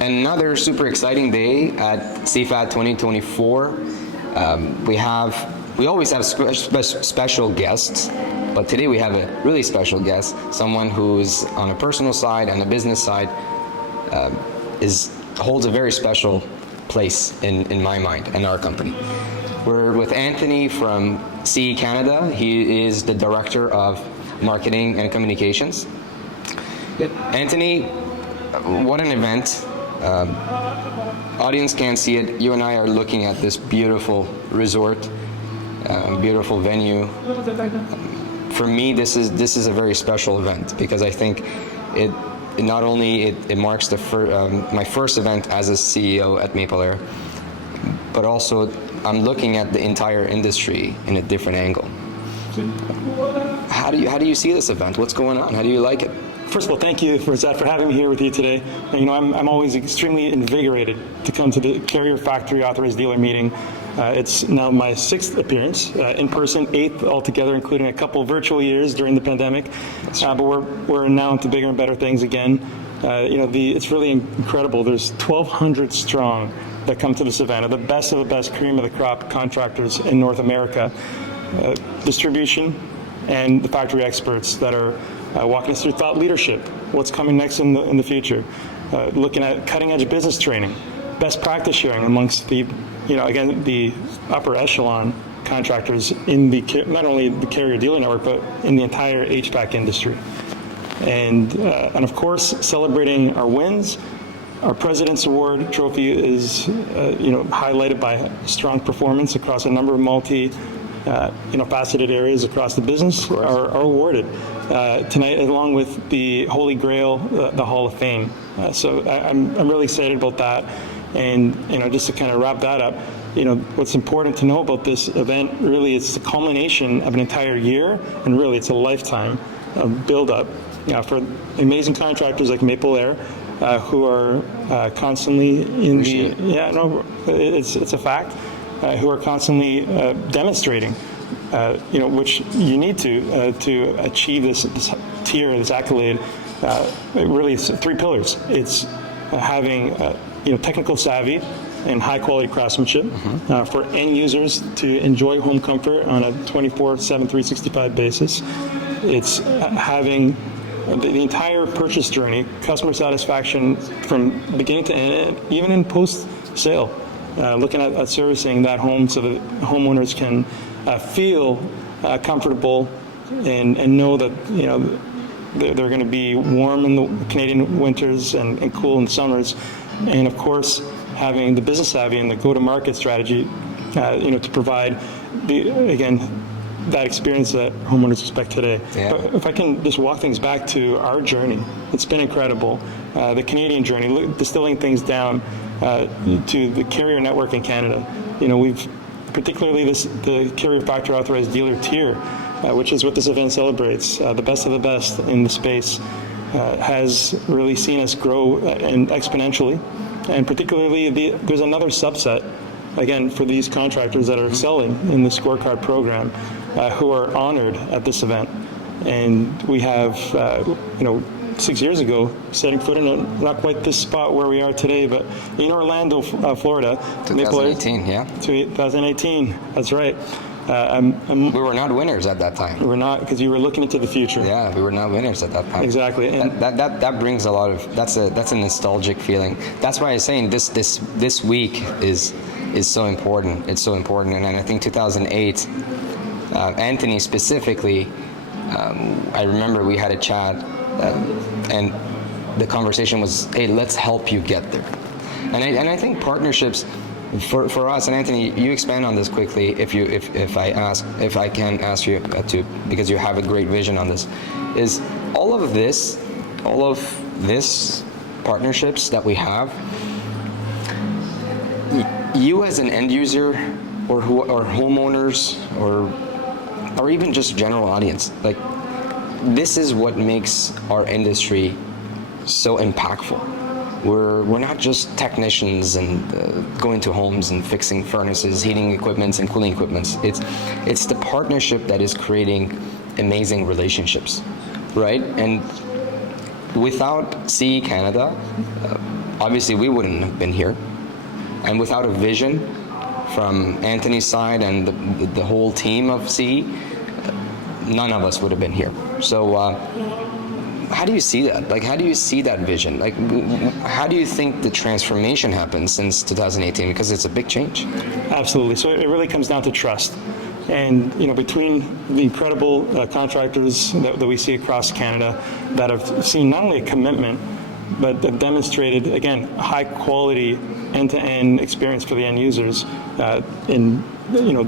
Another super exciting day at CFAD 2024. We always have special guests, but today we have a really special guest, someone who's on a personal side and a business side holds a very special place in my mind and our company. We're with Anthony from CE Canada. He is the Director of Marketing and Communications. Anthony, what an event. Audience can't see it. You and I are looking at this beautiful resort, beautiful venue. For me, this is a very special event because I think it not only marks my first event as a CEO at Maple Air, but also I'm looking at the entire industry in a different angle. How do you see this event? What's going on? How do you like it? First of all, thank you, Farzad, for having me here with you today. And, I'm always extremely invigorated to come to the Carrier Factory Authorized Dealer meeting. It's now my 6th appearance, in person, 8th altogether, including a couple virtual years during the pandemic. But we're now into bigger and better things again. It's really incredible. There's 1,200 strong that come to this event, of the best cream of the crop contractors in North America, distribution, and the factory experts that are walking us through thought leadership, what's coming next in the future, looking at cutting-edge business training, best practice sharing amongst the upper echelon contractors in not only the Carrier dealer network, but in the entire HVAC industry. And of course, celebrating our wins. Our President's Award trophy is highlighted by strong performance across a number of faceted areas across the business are awarded tonight, along with the Holy Grail, the Hall of Fame. So I'm really excited about that. And just to kind of wrap that up, what's important to know about this event really is the culmination of an entire year, and really it's a lifetime of build-up for amazing contractors like Maple Air, who are constantly it's a fact. Who are constantly demonstrating, which you need to achieve this tier, this accolade. Really, it's 3 pillars. It's having technical savvy and high quality craftsmanship for end users to enjoy home comfort on a 24/7, 365 basis. It's having the entire purchase journey, customer satisfaction from beginning to end, even in post-sale. Looking at servicing that home so that homeowners can feel comfortable and know that they're going to be warm in the Canadian winters and cool in the summers, and of course having the business savvy and the go-to-market strategy to provide that experience that homeowners expect today. Yeah. But if I can just walk things back to our journey, it's been incredible. The Canadian journey, distilling things down to the Carrier network in Canada. We've particularly the Carrier Factory Authorized Dealer tier, which is what this event celebrates. The best of the best in the space has really seen us grow exponentially, and particularly there's another subset, again, for these contractors that are excelling in the scorecard program, who are honored at this event. And we have, 6 years ago, setting foot in not quite this spot where we are today, but in Orlando, Florida. 2018, yeah. 2018, that's right. We were not winners at that time. We were not, because you were looking into the future. Yeah, we were not winners at that time. Exactly. And that brings a lot of, that's a nostalgic feeling. That's why I was saying this week is so important. It's so important. And I think 2008, Anthony specifically, I remember we had a chat, and the conversation was, hey, let's help you get there. And I think partnerships for us, and Anthony, you expand on this quickly if I can ask you to, because you have a great vision on this, is all of this partnerships that we have, you as an end user or homeowners or even just general audience, like, this is what makes our industry so impactful. We're not just technicians and going to homes and fixing furnaces, heating equipments, and cooling equipments. It's the partnership that is creating amazing relationships, right? And without CE Canada, obviously we wouldn't have been here. And without a vision from Anthony's side and the whole team of CE, none of us would have been here. So how do you see that? Like, how do you see that vision? Like, how do you think the transformation happened since 2018? Because it's a big change. Absolutely. So it really comes down to trust. And, between the incredible contractors that we see across Canada that have seen not only a commitment, but have demonstrated, again, high quality end-to-end experience for the end users in,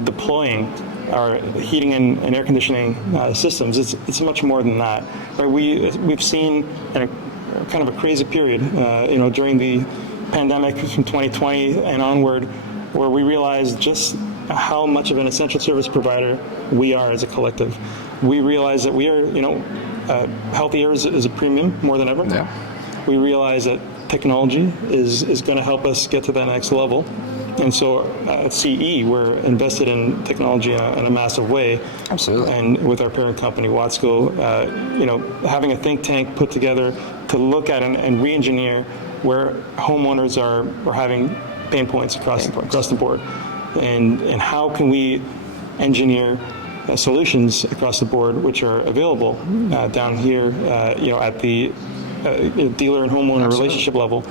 deploying our heating and air conditioning systems. It's much more than that. Right? We've seen kind of a crazy period, during the pandemic from 2020 and onward, where we realized just how much of an essential service provider we are as a collective. We realize that we are, healthy air is a premium more than ever. Yeah. We realize that technology is going to help us get to that next level. And so at CE, we're invested in technology in a massive way. Absolutely. And with our parent company, Watsco, having a think tank put together to look at and re-engineer where homeowners are having pain points across the board. And how can we engineer solutions across the board which are available down here, at the dealer and homeowner relationship level.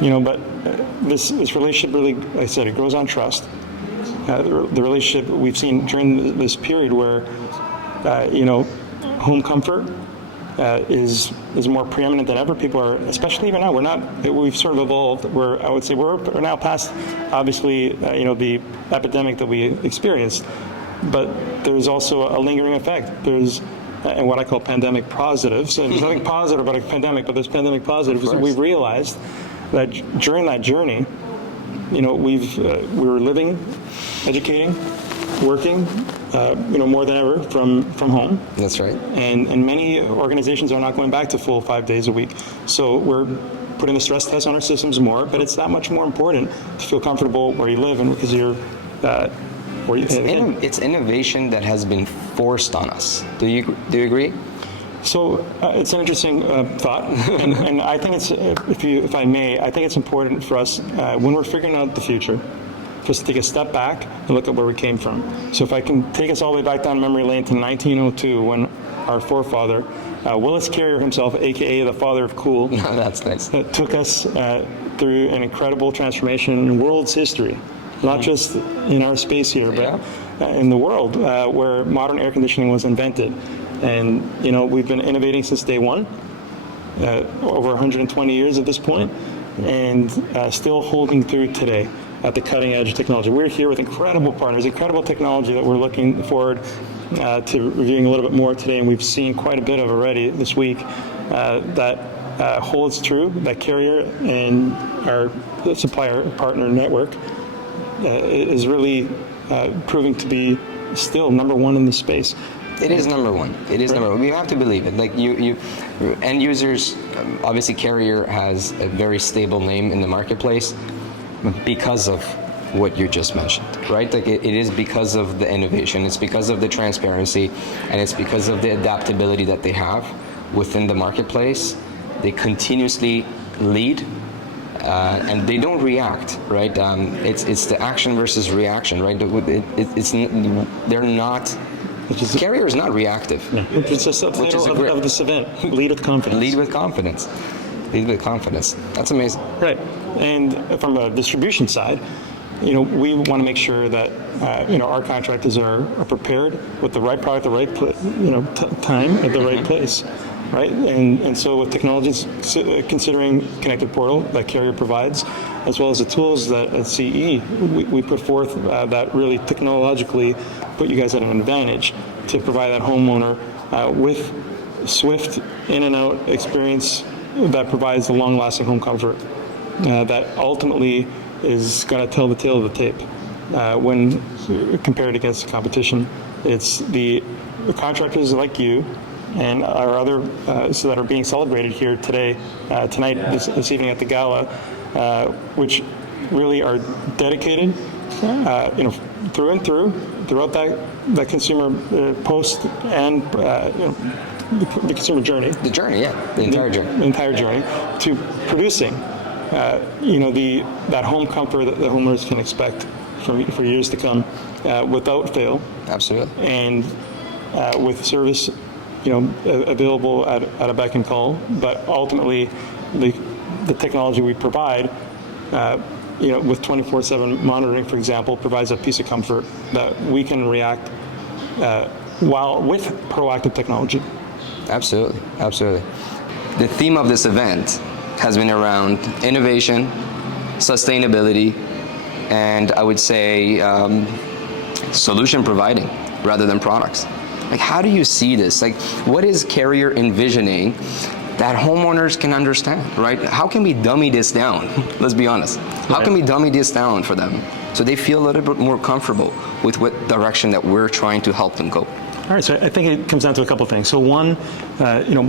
But this relationship really, like I said, it grows on trust. The relationship we've seen during this period where, home comfort is more preeminent than ever. People are, especially even now, we've sort of evolved. I would say we're now past, obviously, the epidemic that we experienced, but there's also a lingering effect. There's and what I call pandemic positives. And there's nothing positive about a pandemic, but there's pandemic positives. We've realized that during that journey, we were living, educating, working, more than ever from home. That's right. And many organizations are not going back to full 5 days a week. So we're putting the stress test on our systems more, but it's that much more important to feel comfortable where you live and because you're it's innovation that has been forced on us. Do you agree? So it's an interesting thought, and I think it's, if I may, I think it's important for us when we're figuring out the future, just to take a step back and look at where we came from. So if I can take us all the way back down memory lane to 1902, when our forefather, Willis Carrier himself, aka the father of cool, that's nice, took us through an incredible transformation in the world's history. Not just in our space here, but in the world where modern air conditioning was invented. And, we've been innovating since day one, over 120 years at this point, and still holding through today at the cutting edge of technology. We're here with incredible partners, incredible technology that we're looking forward to reviewing a little bit more today, and we've seen quite a bit of already this week that holds true, that Carrier and our supplier partner network is really proving to be still number one in the space. It is number one. It is number one. We have to believe it. Like you end users, obviously Carrier has a very stable name in the marketplace because of what you just mentioned, right? Like it is because of the innovation, it's because of the transparency, and it's because of the adaptability that they have within the marketplace. They continuously lead. And they don't react, right? It's the action versus reaction, right? They're not. Carrier is not reactive. Yeah. It's a subtitle of this event. Lead with confidence. Lead with confidence. Lead with confidence. That's amazing. Right. And from a distribution side, we want to make sure that our contractors are prepared with the right product, the right time at the right place. Right, and so with technologies, considering Connected Portal that Carrier provides, as well as the tools that at CE we put forth that really technologically put you guys at an advantage to provide that homeowner with swift in and out experience that provides the long-lasting home comfort that ultimately is going to tell the tale of the tape when compared against the competition. It's the contractors like you and our other that are being celebrated here tonight, this evening at the gala, which really are dedicated, through and throughout that consumer post and the consumer journey. The journey, yeah, the entire journey. The entire journey to producing, that home comfort that the homeowners can expect for years to come, without fail. Absolutely. And with service, available at a beck and call. But ultimately, the technology we provide, with 24/7 monitoring, for example, provides a piece of comfort that we can react while with proactive technology. Absolutely, absolutely. The theme of this event has been around innovation, sustainability, and I would say solution providing rather than products. Like, how do you see this? Like, what is Carrier envisioning that homeowners can understand, right? How can we dummy this down? Let's be honest. How can we dummy this down for them so they feel a little bit more comfortable with what direction that we're trying to help them go? All right, so I think it comes down to a couple of things. So one,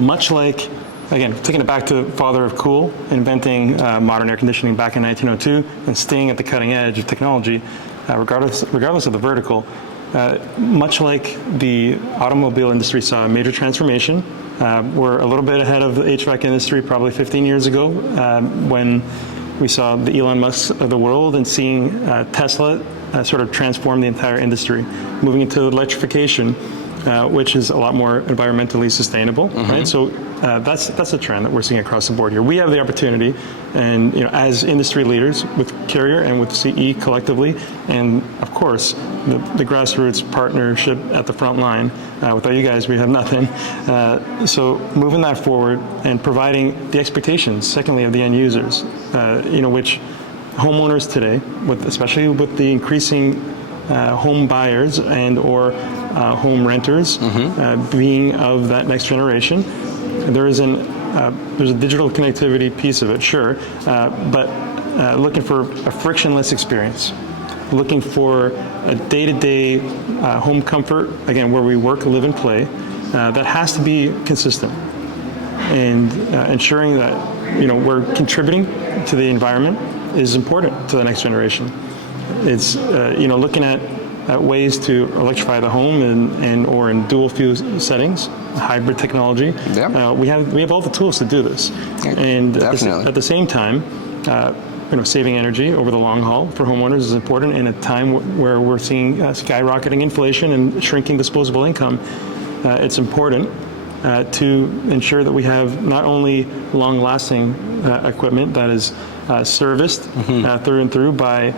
much like, again, taking it back to father of cool, inventing modern air conditioning back in 1902 and staying at the cutting edge of technology, regardless of the vertical, much like the automobile industry saw a major transformation. We're a little bit ahead of the HVAC industry probably 15 years ago when we saw the Elon Musks of the world and seeing Tesla sort of transform the entire industry, moving into electrification, which is a lot more environmentally sustainable, right? So that's a trend that we're seeing across the board here. We have the opportunity, and as industry leaders with Carrier and with CE collectively, and of course the grassroots partnership at the front line. Without you guys, we have nothing. So moving that forward and providing the expectations, secondly, of the end users, which homeowners today, especially with the increasing home buyers and or home renters being of that next generation, there's a digital connectivity piece of it, sure, but looking for a frictionless experience, looking for a day-to-day home comfort, again, where we work, live, and play, that has to be consistent, and ensuring that we're contributing to the environment is important to the next generation. It's looking at ways to electrify the home and or in dual fuel settings, hybrid technology. Yep. We have all the tools to do this, and at the same time, saving energy over the long haul for homeowners is important in a time where we're seeing skyrocketing inflation and shrinking disposable income. It's important to ensure that we have not only long-lasting equipment that is serviced through and through by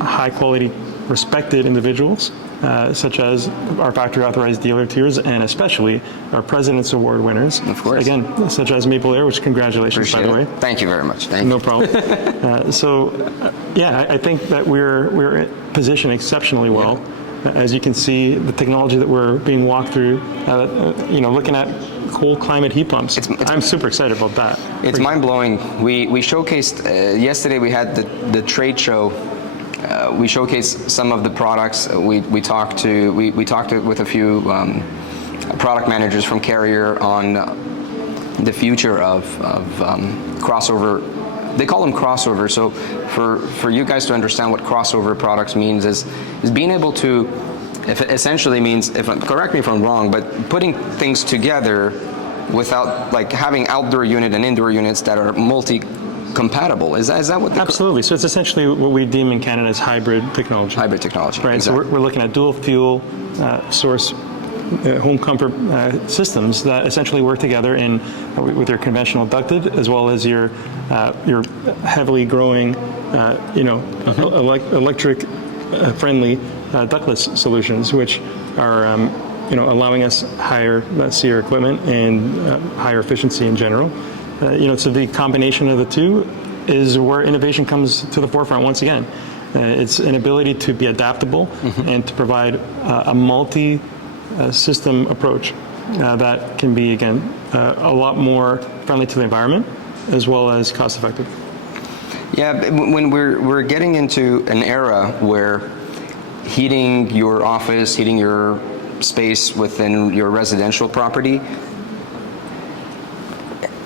high-quality, respected individuals, such as our factory-authorized dealer tiers, and especially our President's Award winners. Of course. Again, such as Maple Air, which congratulations, Appreciate by the way. it. Thank you very much. Thank No you. problem. I think that we're positioned exceptionally well. Yeah. As you can see, the technology that we're being walked through, looking at cold climate heat pumps. I'm super excited about that. It's mind-blowing. We showcased, yesterday we had the trade show. We showcased some of the products. We talked with a few product managers from Carrier on the future of crossover. They call them crossover. So for you guys to understand what crossover products means is being able to, if it essentially means, correct me if I'm wrong, but putting things together without like having outdoor unit and indoor units that are compatible. Is that what? Absolutely. So it's essentially what we deem in Canada as hybrid technology. Hybrid technology. Right. Exactly. So we're looking at dual fuel source home comfort systems that essentially work together with your conventional ducted as well as your heavily growing, electric friendly ductless solutions, which are allowing us higher SEER equipment and higher efficiency in general. So the combination of the two is where innovation comes to the forefront once again. It's an ability to be adaptable and to provide a multi-system approach that can be, again, a lot more friendly to the environment as well as cost-effective. Yeah, when we're getting into an era where heating your office, heating your space within your residential property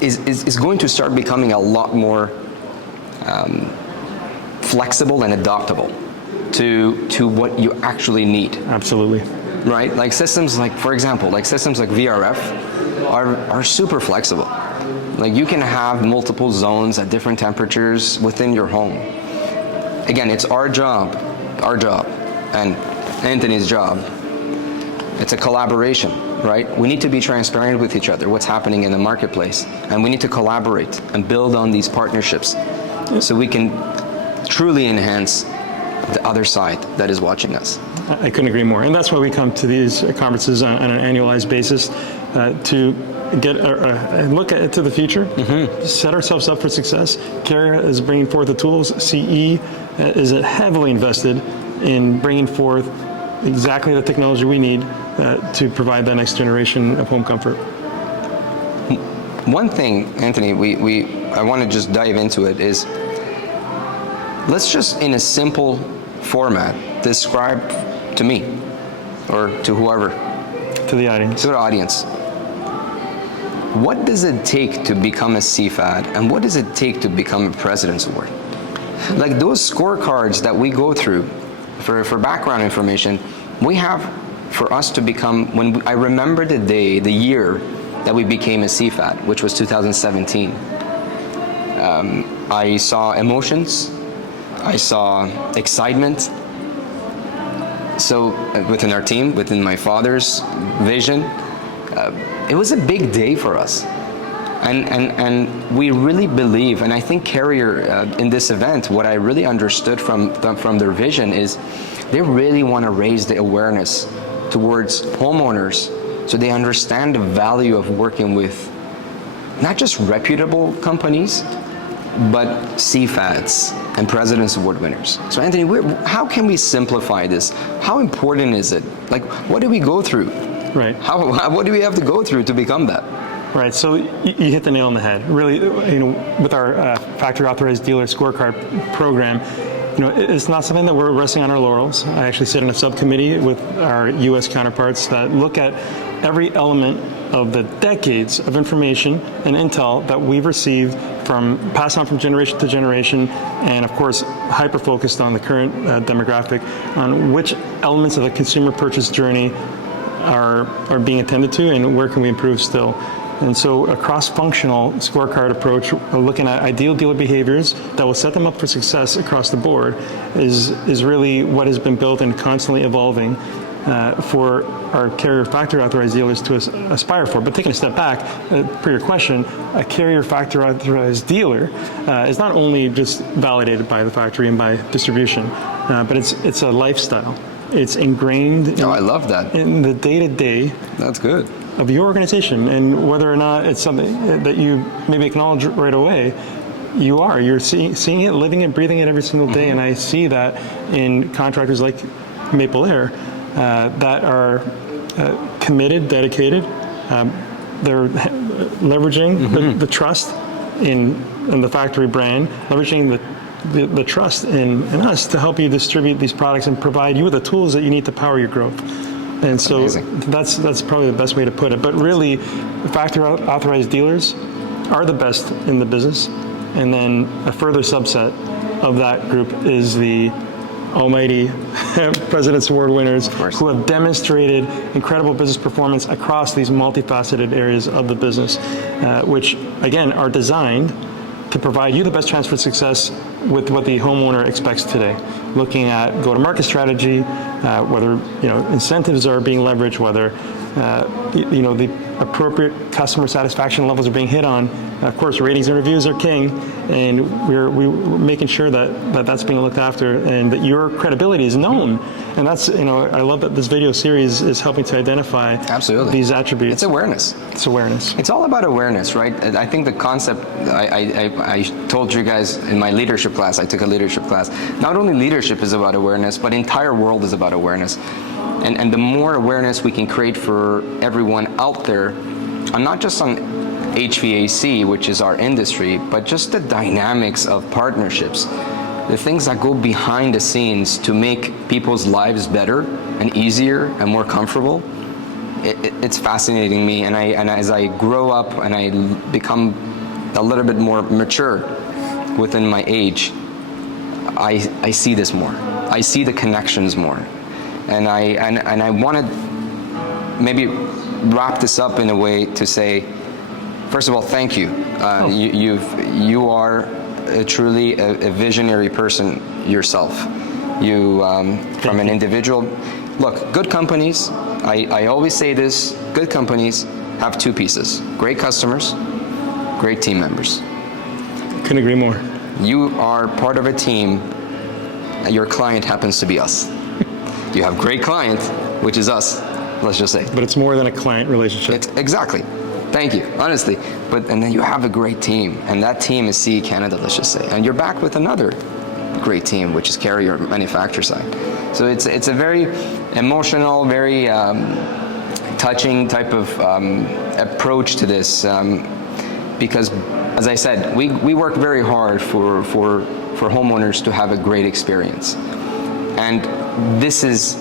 is going to start becoming a lot more flexible and adaptable to what you actually need. Absolutely. Right? Like systems like, for example, like systems like VRF, are super flexible. Like you can have multiple zones at different temperatures within your home. Again, it's our job, and Anthony's job. It's a collaboration, right? We need to be transparent with each other, what's happening in the marketplace, and we need to collaborate and build on these partnerships so we can truly enhance the other side that is watching us. I couldn't agree more. And that's why we come to these conferences on an annualized basis to get a look to the future, set ourselves up for success. Carrier is bringing forth the tools. CE is heavily invested in bringing forth exactly the technology we need to provide that next generation of home comfort. One thing, Anthony, I want to just dive into it is, let's just in a simple format describe to me or to whoever, to the audience. To the audience. What does it take to become a CFAD, and what does it take to become a President's Award? Like those scorecards that we go through for background information, we have for us to become, I remember the day, the year that we became a CFAD, which was 2017. I saw emotions, I saw excitement. So within our team, within my father's vision, it was a big day for us. And we really believe, and I think Carrier in this event, what I really understood from their vision is they really want to raise the awareness towards homeowners so they understand the value of working with not just reputable companies, but CFADs and President's Award winners. So Anthony, how can we simplify this? How important is it? Like, what do we go through? Right. What do we have to go through to become that? Right, so you hit the nail on the head. Really, with our factory authorized dealer scorecard program, it's not something that we're resting on our laurels. I actually sit in a subcommittee with our U.S. counterparts that look at every element of the decades of information and intel that we've received passed on from generation to generation, and of course, hyper-focused on the current demographic, on which elements of the consumer purchase journey are being attended to and where can we improve still. And so a cross-functional scorecard approach, looking at ideal dealer behaviors that will set them up for success across the board, is really what has been built and constantly evolving for our Carrier factory authorized dealers to aspire for. But taking a step back, per your question, a Carrier factory authorized dealer is not only just validated by the factory and by distribution, but it's a lifestyle. It's ingrained I love that. In the day-to-day. That's good. Of your organization, and whether or not it's something that you maybe acknowledge right away, you're seeing it, living it, breathing it every single day. And I see that in contractors like Maple Air that are committed, dedicated. They're leveraging the trust in the factory brand, leveraging the trust in us to help you distribute these products and provide you with the tools that you need to power your growth. And so that's probably the best way to put it. But really, factory authorized dealers are the best in the business. And then a further subset of that group is the almighty President's Award winners who have demonstrated incredible business performance across these multifaceted areas of the business, which, again, are designed to provide you the best chance for success with what the homeowner expects today. Looking at go-to-market strategy, whether incentives are being leveraged, whether the appropriate customer satisfaction levels are being hit on. Of course, ratings and reviews are king, and we're making sure that that's being looked after and that your credibility is known. And that's, I love that this video series is helping to identify these attributes. It's awareness. It's awareness. It's all about awareness, right? I think the concept, I told you guys in my leadership class, I took a leadership class, not only leadership is about awareness, but the entire world is about awareness. And the more awareness we can create for everyone out there, and not just on HVAC, which is our industry, but just the dynamics of partnerships, the things that go behind the scenes to make people's lives better and easier and more comfortable, it's fascinating me. And as I grow up and I become a little bit more mature within my age, I see this more. I see the connections more. And I want to maybe wrap this up in a way to say, first of all, thank you. You are truly a visionary person yourself. You, from an individual, look, good companies, I always say this, good companies have two pieces: great customers, great team members. Couldn't agree more. You are part of a team, your client happens to be us. You have great client, which is us, let's just say. But it's more than a client relationship. Exactly. Thank you, honestly. And then you have a great team, and that team is CE Canada, let's just say. And you're back with another great team, which is carrier manufacturer side. So it's a very emotional, very touching type of approach to this, because, as I said, we work very hard for homeowners to have a great experience. And this is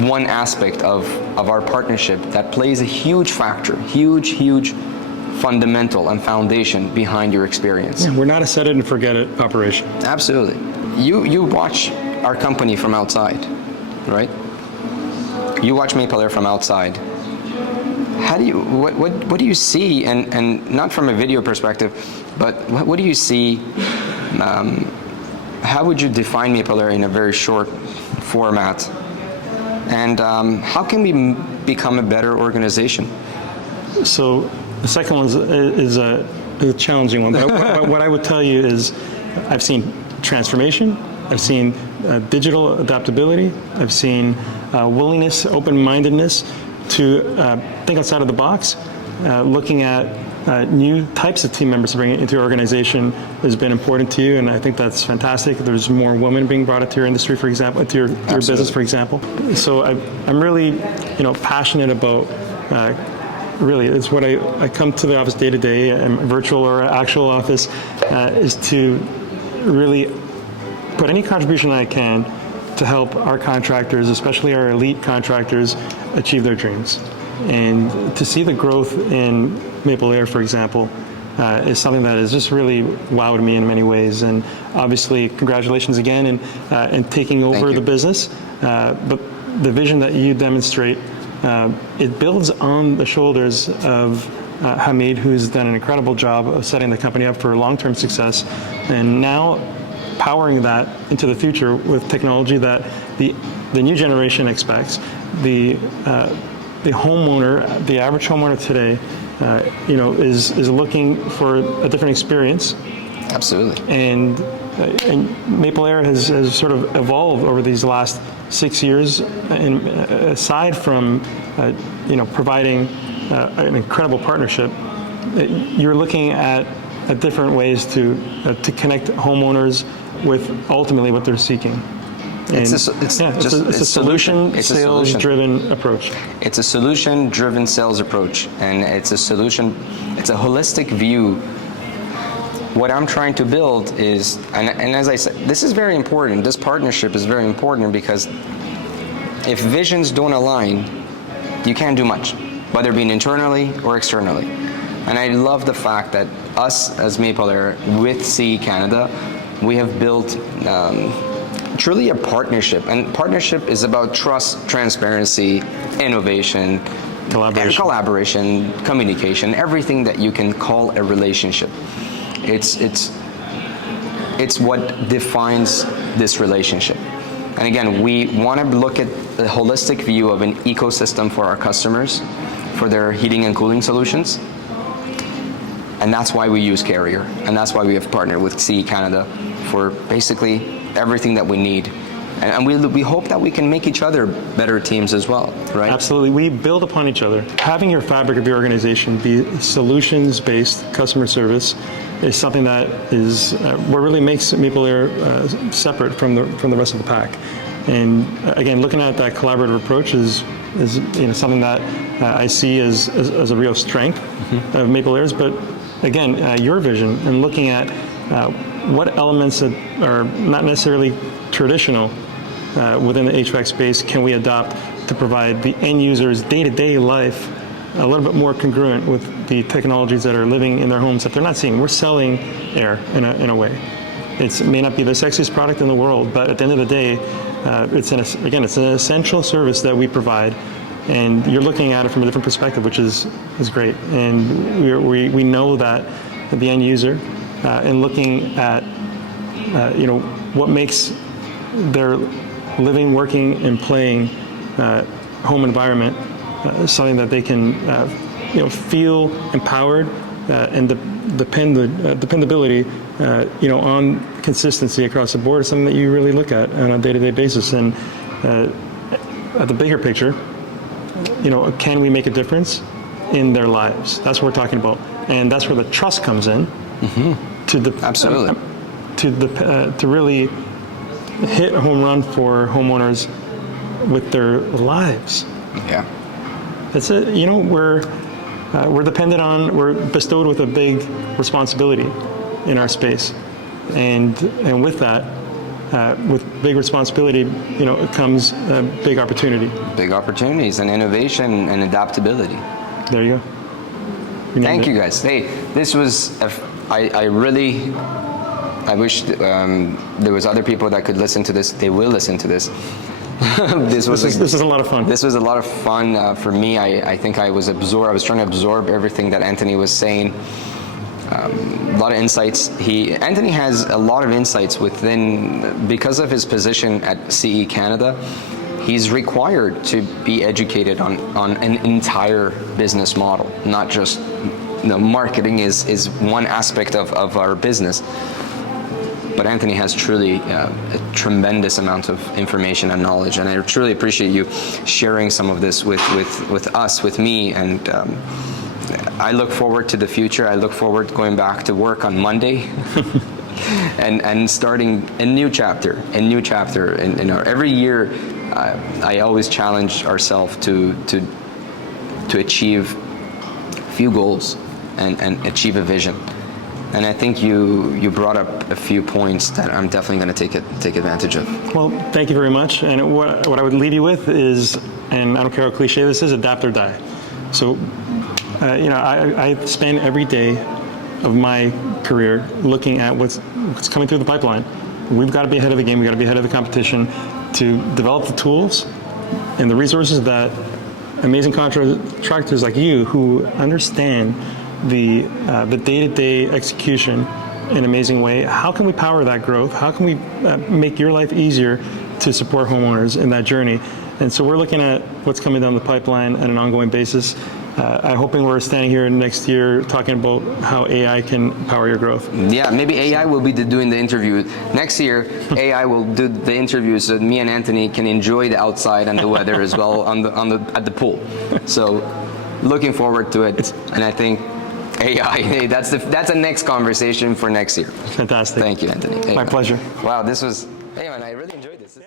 one aspect of our partnership that plays a huge factor, huge fundamental and foundation behind your experience. Yeah, we're not a set it and forget it operation. Absolutely. You watch our company from outside, right? You watch Maple Air from outside. How do you, what do you see, and not from a video perspective, but what do you see, how would you define Maple Air in a very short format? And how can we become a better organization? So the second one is a challenging one. But what I would tell you is I've seen transformation. I've seen digital adaptability. I've seen willingness, open-mindedness to think outside of the box. Looking at new types of team members to bring into your organization has been important to you, and I think that's fantastic. There's more women being brought into your industry, for example, to your business, for example. So I'm really, passionate about. Really, it's what I come to the office day to day, virtual or actual office, is to really put any contribution I can to help our contractors, especially our elite contractors, achieve their dreams. And to see the growth in Maple Air, for example, is something that has just really wowed me in many ways. And obviously, congratulations again in taking over the business. But the vision that you demonstrate, it builds on the shoulders of Hamid, who's done an incredible job of setting the company up for long-term success, and now powering that into the future with technology that the new generation expects. The homeowner, the average homeowner today, is looking for a different experience. Absolutely. And Maple Air has sort of evolved over these last 6 years. And aside from, providing an incredible partnership, you're looking at different ways to connect homeowners with ultimately what they're seeking. It's a solution sales-driven approach. It's a solution-driven sales approach, and it's a holistic view. What I'm trying to build is, and as I said, this is very important. This partnership is very important because if visions don't align, you can't do much, whether it be internally or externally. And I love the fact that us as Maple Air with CE Canada, we have built truly a partnership, and partnership is about trust, transparency, innovation, collaboration, communication, everything that you can call a relationship. It's what defines this relationship. And again, we want to look at the holistic view of an ecosystem for our customers, for their heating and cooling solutions. And that's why we use Carrier, and that's why we have partnered with CE Canada for basically everything that we need. And we hope that we can make each other better teams as well, right? Absolutely. We build upon each other. Having your fabric of your organization be solutions-based customer service is something that is what really makes Maple Air separate from the rest of the pack. And again, looking at that collaborative approach is something that I see as a real strength of Maple Air's. But again, your vision and looking at what elements that are not necessarily traditional within the HVAC space can we adopt to provide the end user's day-to-day life a little bit more congruent with the technologies that are living in their homes that they're not seeing. We're selling air in a way. It may not be the sexiest product in the world, but at the end of the day, it's an essential service that we provide And you're looking at it from a different perspective, which is great. And we know that the end user, in looking at what makes their living, working, and playing home environment something that they can feel empowered and dependability on consistency across the board is something that you really look at on a day-to-day basis. And at the bigger picture, can we make a difference in their lives? That's what we're talking about, and that's where the trust comes in. Absolutely. To really hit a home run for homeowners with their lives. Yeah. That's it. We're bestowed with a big responsibility in our space, and with that, with big responsibility, it comes big opportunity. Big opportunities and innovation and adaptability. There you go. Thank you guys. Hey, this was, I wish there was other people that could listen to this. They will listen to this. This is a lot of fun. This was a lot of fun for me. I think I was trying to absorb everything that Anthony was saying. A lot of insights. Anthony has a lot of insights because of his position at CE Canada. He's required to be educated on an entire business model, not just marketing is one aspect of our business. But Anthony has truly a tremendous amount of information and knowledge, and I truly appreciate you sharing some of this with us, with me, and I look forward to the future. I look forward to going back to work on Monday and starting a new chapter. And every year, I always challenge ourselves to achieve a few goals and achieve a vision. And I think you brought up a few points that I'm definitely going to take advantage of. Well, thank you very much. And what I would leave you with is, and I don't care how cliche this is, adapt or die. So, I spend every day of my career looking at what's coming through the pipeline. We've got to be ahead of the game. We've got to be ahead of the competition to develop the tools and the resources that amazing contractors like you who understand the day-to-day execution in an amazing way. How can we power that growth? How can we make your life easier to support homeowners in that journey? And so we're looking at what's coming down the pipeline on an ongoing basis. I'm hoping we're standing here next year talking about how AI can power your growth. Yeah, maybe AI will be doing the interview. Next year, AI will do the interview so me and Anthony can enjoy the outside and the weather as well at the pool. So looking forward to it. And I think AI, that's the next conversation for next year. Fantastic. Thank you, Anthony. Hey, My pleasure. Wow, this was, hey man, I really enjoyed this.